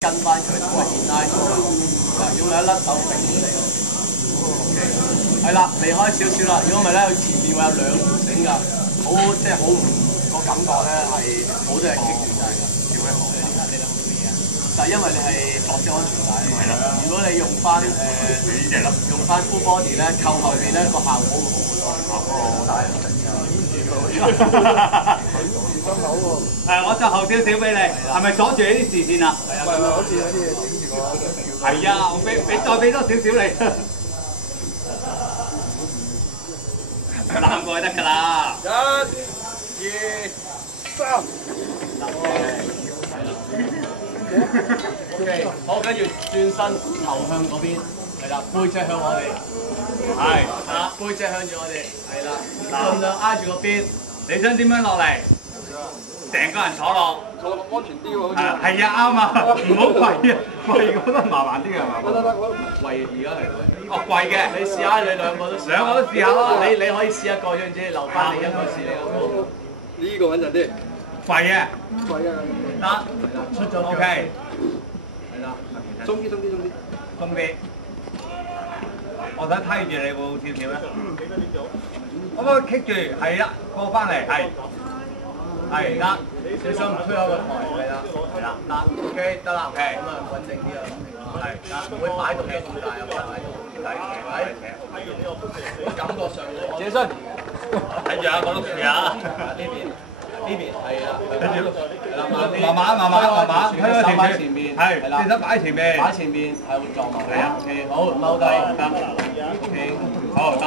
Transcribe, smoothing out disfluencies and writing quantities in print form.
跟翻佢同埋現拉住，如果咪一甩手揈咗嚟。係啦，離開少少啦，如果唔係咧，佢前面會有兩條繩㗎，好即係好唔個感覺咧係好多人棘住晒㗎。叫咩好？就係因為你係落式安全帶。係啦。如果你用翻用翻 full body 咧，扣後邊咧個效果會好好多。好大啊！心口喎。我就後少少俾你，係咪阻住你啲視線啊？係啊，咁啊，好似有啲嘢整住我。係啊，我再俾多少少你。攬過去得㗎啦。1、2、3。OK， 好，跟住轉身頭向嗰邊，係啦，背脊向我哋，係啦，背脊向住我哋，係啦，盡量挨住個邊。你想點樣落嚟？成個人坐落。坐落安全啲喎，好似。係啊，啱啊，唔好跪啊，跪覺得麻煩啲嘅係嘛？得，跪而家係。哦，跪嘅，你試下，你兩個都試下啦。你可以試一個樣子，留翻你一個試你嗰個。呢個穩陣啲。跪嘅。跪啊！得。出咗 OK。係啦，鬆啲。鬆啲。我想梯住你會跳跳咧。可唔可以棘住？係啦，過翻嚟係。係得。小心推開個台，係啦，得 ，OK 得啦， OK 咁啊穩定啲啊，係得，唔會擺到咁大啊，擺到感覺上我自身睇住啊，個碌樹啊。呢邊係啦，慢慢，推個手擺前面，係啦，隻手擺前面，擺前面係會撞埋，係啊 ，OK 好，踎低得 ，OK 好得。